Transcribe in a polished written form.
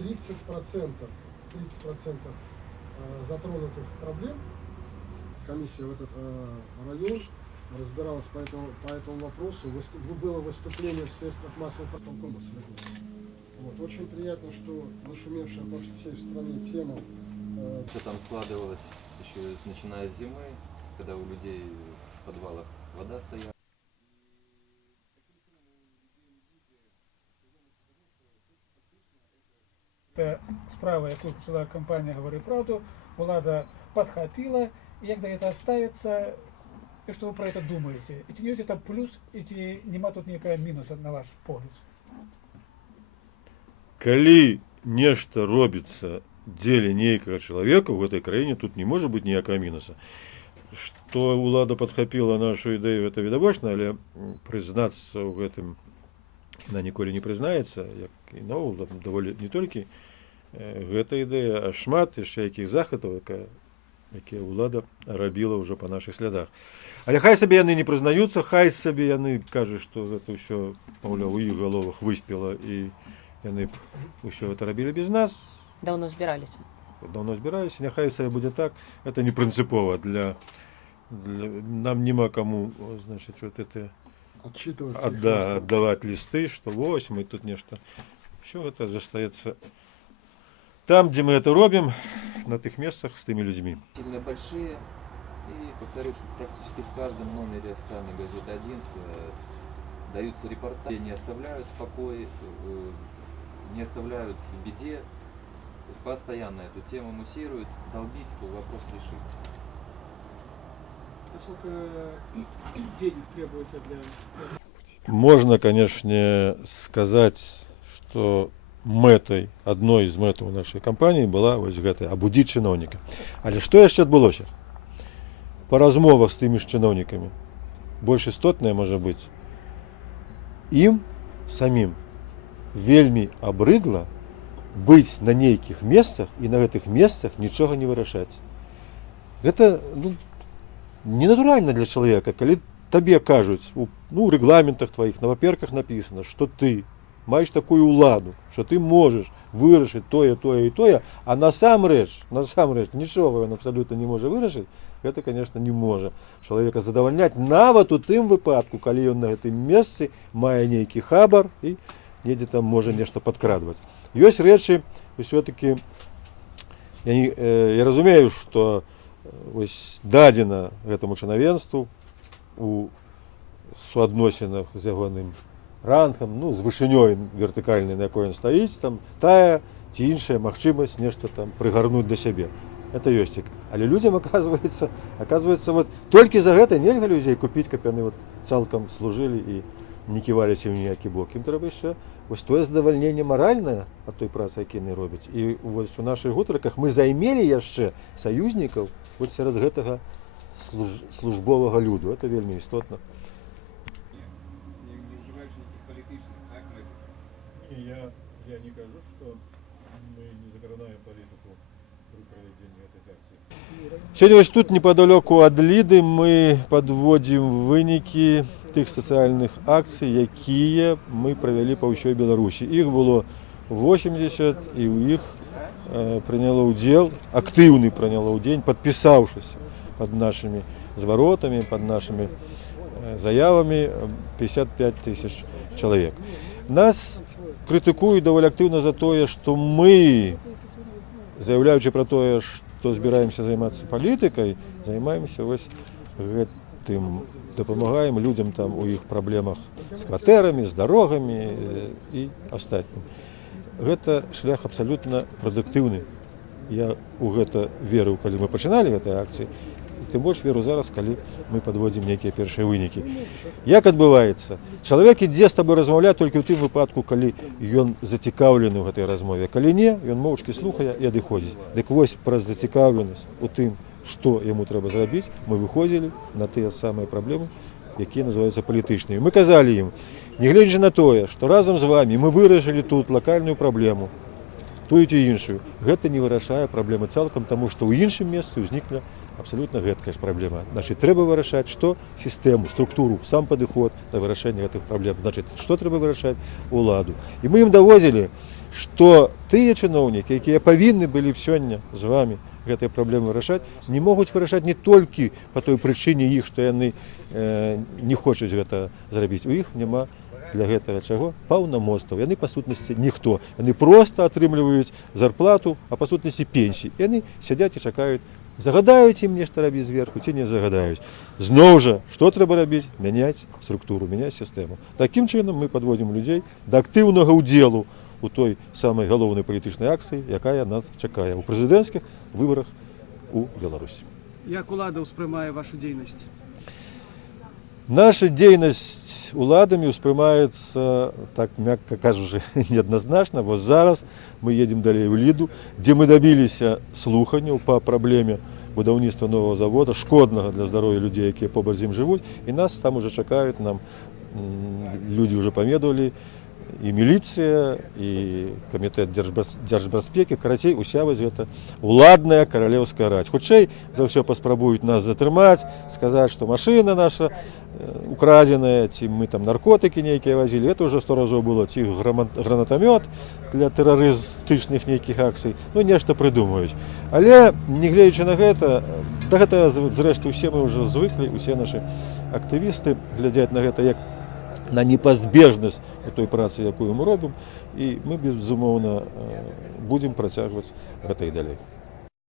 30% затронутых проблем комиссия в этот район разбиралась по этому вопросу. Было выступление в средствах массовой информации. Вот. Очень приятно, что нашумевшая по всей стране тема. Все там складывалось еще начиная с зимы, когда у людей в подвалах вода стояла. Справа, яку почала компанія «Говори правду», влада подхватила, и когда это оставится, и что вы про это думаете? И не это плюс, и нема тут никакого минуса, на ваш погляд? Коли нешта робіцца дзеля нейкага чалавека ў гэтай краіне, тут не можа быць ніякага мінуса. Што ўлада падхапіла нашу ідэю, гэта відавочна, але прызнацца ў гэтым яна ніколі не прызнаецца, як і наогул даволі не толькі гэта ідэя, а шмат яшчэ якіх захадаў, якія ўлада рабіла ўжо па нашых слядах. Але хай сабе яны не прызнаюцца, хай сабе яны кажуць, што гэта ўсё, маўляў, у іх галовах выспела, і яны ўсё гэта рабілі без нас. Давно збіраліся. Давно збіраліся, няхай сабе будзе так, это не прынцыпова для нам няма каму, значит, вот это отдавать листы, что вось мы тут нечто. Все это застаецца там, где мы это робим, на тех местах с теми людьми. Сильно большие, и повторюсь, что практически в каждом номере официальной газеты «Одинство» даются репортажи, не оставляют в покое, не оставляют в беде. То есть постоянно эту тему муссируют, долбить, то вопрос решится. Сколько денег требуется для... Можно, конечно, сказать, что одной из мэтаў нашей кампании была вось гэта абудзіць чыноўніка. Але што яшчэ адбылося? Па размовах з тымі ж чыноўнікамі больш істотнае можа быць. Ім самім вельмі абрыдла быць на нейкіх месцах і на гэтых месцах нічога не вырашаць. Гэта ненатуральна для чалавека, калі табе кажуць, у рэгламентах тваіх, на паперках напісана, што ты маеш такую ўладу, што ты можаш вырашыць тое, тое і тое, а насамрэч нічога ён абсалютна не можа вырашыць, гэта, конечно, не можа чалавека задавальняць нават у тым выпадку, калі ён на гэтым месцы мае нейкі хабар і недзе там можа нешта падкрадваць. Ёсць рэчы, ўсё-такі я разумею, што вось дадзена гэтаму чынавенству у суадносінах з ягоным рангам, з вышынёй вертыкальнай, на якой ён стаіць, там тая ці іншая магчымасць нешта там прыгарнуць да сябе. Это ёсць. Але людзям оказывается, вот толькі за гэта нельга людзей купіць, каб яны цалкам служылі і не ківаліся ў ніякі бок. Ім трэба яшчэ вось тое задавальненне маральнае ад той працы, які яны робяць. І вось у нашых гутарках мы займелі яшчэ саюзнікаў вось сярод гэтага службовага люду. Это вельмі істотна. Я не кажу, что мы не загранаем политику при проведении этой акции. Сегодня вось тут неподалеку ад Лиды мы подводим вынікі тых сацыяльных акцый, якія мы провялі по ўсёй Беларусі. Іх было 80, і ў іх прыняло ўдзел, актыўны прыняло ўдзел, падпісаўшыся под нашими зваротамі, под нашими заявамі 55 тысяч чалавек. Нас крытыкуюць даволі актыўна за тое, што мы, заяўляючы пра тое, што збіраемся займацца палітыкай, займаемся вось гэтым, дапамагаем людзям там у іх праблемах з кватэрамі, з дарогамі і астатнім. Гэта шлях абсалютна прадуктыўны. Я ў гэта верыў, калі мы пачыналі гэтай акцыі, і тым больш веру зараз, калі мы падводзім нейкія першыя вынікі. Як адбываецца? Чалавек ідзе з табой размаўляць толькі ў тым выпадку, калі ён зацікаўлены ў гэтай размове. Калі не, ён моўчкі слухае і адыходзіць. Дык вось праз зацікаўленасць у тым, што яму трэба зрабіць, мы выходзілі на тыя самыя праблемы, якія называюцца палітычнымі. Мы казалі ім, нягледзячы на тое, што разам з вамі мы вырашылі тут лакальную праблему, тую ці іншую. Гэта не вырашае праблемы цалкам, таму што ў іншым месцы ўзнікла абсолютно гэткая ж праблема. Значит, трэба вырашаць, што сістэму, структуру, сам падыход да вырашэння гэтых праблем. Значит, што трэба вырашаць уладу. І мы ім даводзілі, што тыя чыноўнікі, якія павінны былі б сёння з вами гэтыя праблемы вырашаць, не могуць вырашаць не толькі па той прычыне іх, што яны не хочуць гэта зрабіць. У іх няма для гэтага чаго паўнамоцтваў. Яны па сутнасці ніхто. Яны проста атрымліваюць зарплату, а па сутнасці пенсіі. Яны сядзяць і чакаюць, загадаюць ім нешта рабіць зверху ці не загадаюць. Зноў жа, што трэба рабіць? Мяняць структуру, мяняць сістэму. Такім чынам мы падводзім людзей да актыўнага ўдзелу у той самай галоўнай палітычнай акцыі, якая нас чакае ў прэзідэнцкіх выбарах у Беларусі. Як улада ўспрымае вашу дзейнасць? Наша дзейнасць уладамі ўспрымаецца, так мякка кажучы, неадназначна. Вось зараз мы едзем далей у Ліду, дзе мы дабіліся слуханняў па праблеме будаўніцтва новага завода, шкоднага для здароўя людзей, якія побач з ім жывуць, і нас там уже чакаюць, нам людзі ўжо паведавалі, і міліцыя, і камітэт дзяржбяспекі, карацей, уся вось гэта уладная каралеўская раць. Хутчэй за ўсё паспрабуюць нас затрымаць, сказаць, што машына наша украдзеная, ці мы там наркотыкі нейкія вазілі. Это ўжо 100 разоў было, ці гранатамёт для тэрарыстычных нейкіх акцый. Ну, нешта прыдумаюць. Але, не гледзячы на гэта, да гэтага, зрэшты, усе мы ўжо звыклі, усе нашы актывісты глядзяць на гэта як на непазбежнасць у той працы, якую мы робім, і мы, безумоўна, будзем працягваць гэта і далей.